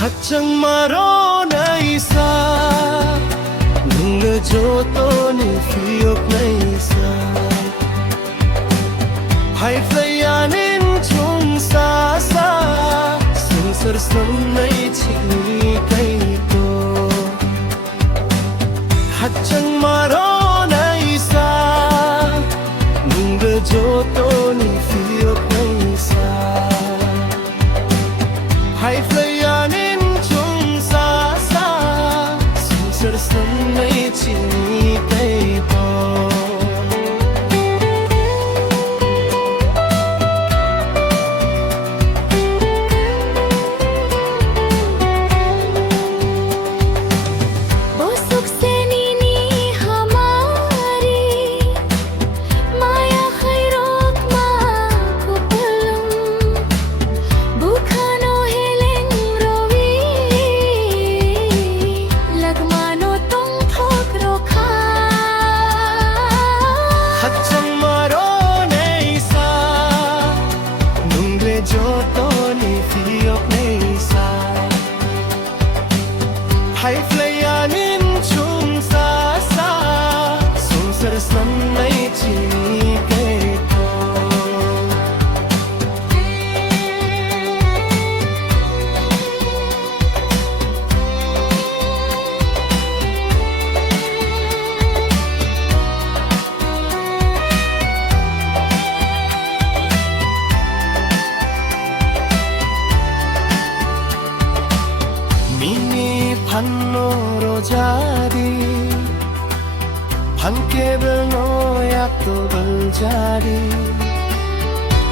Hachang maro na isa Nung najoto ni fiyok na isa Hai flayanin chung sasa Sungsar sam nai chini kai to Hachang maro na isa Nung najoto ni fiyok na isa Hai flayanin chung sasa Sungsar sam nai chini kai to Hai flayanin chung sasa Sungsar sam nai chini kai to Panoro jadi Pankebel noyak to beljadi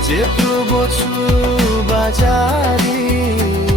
Jepru bochu bajari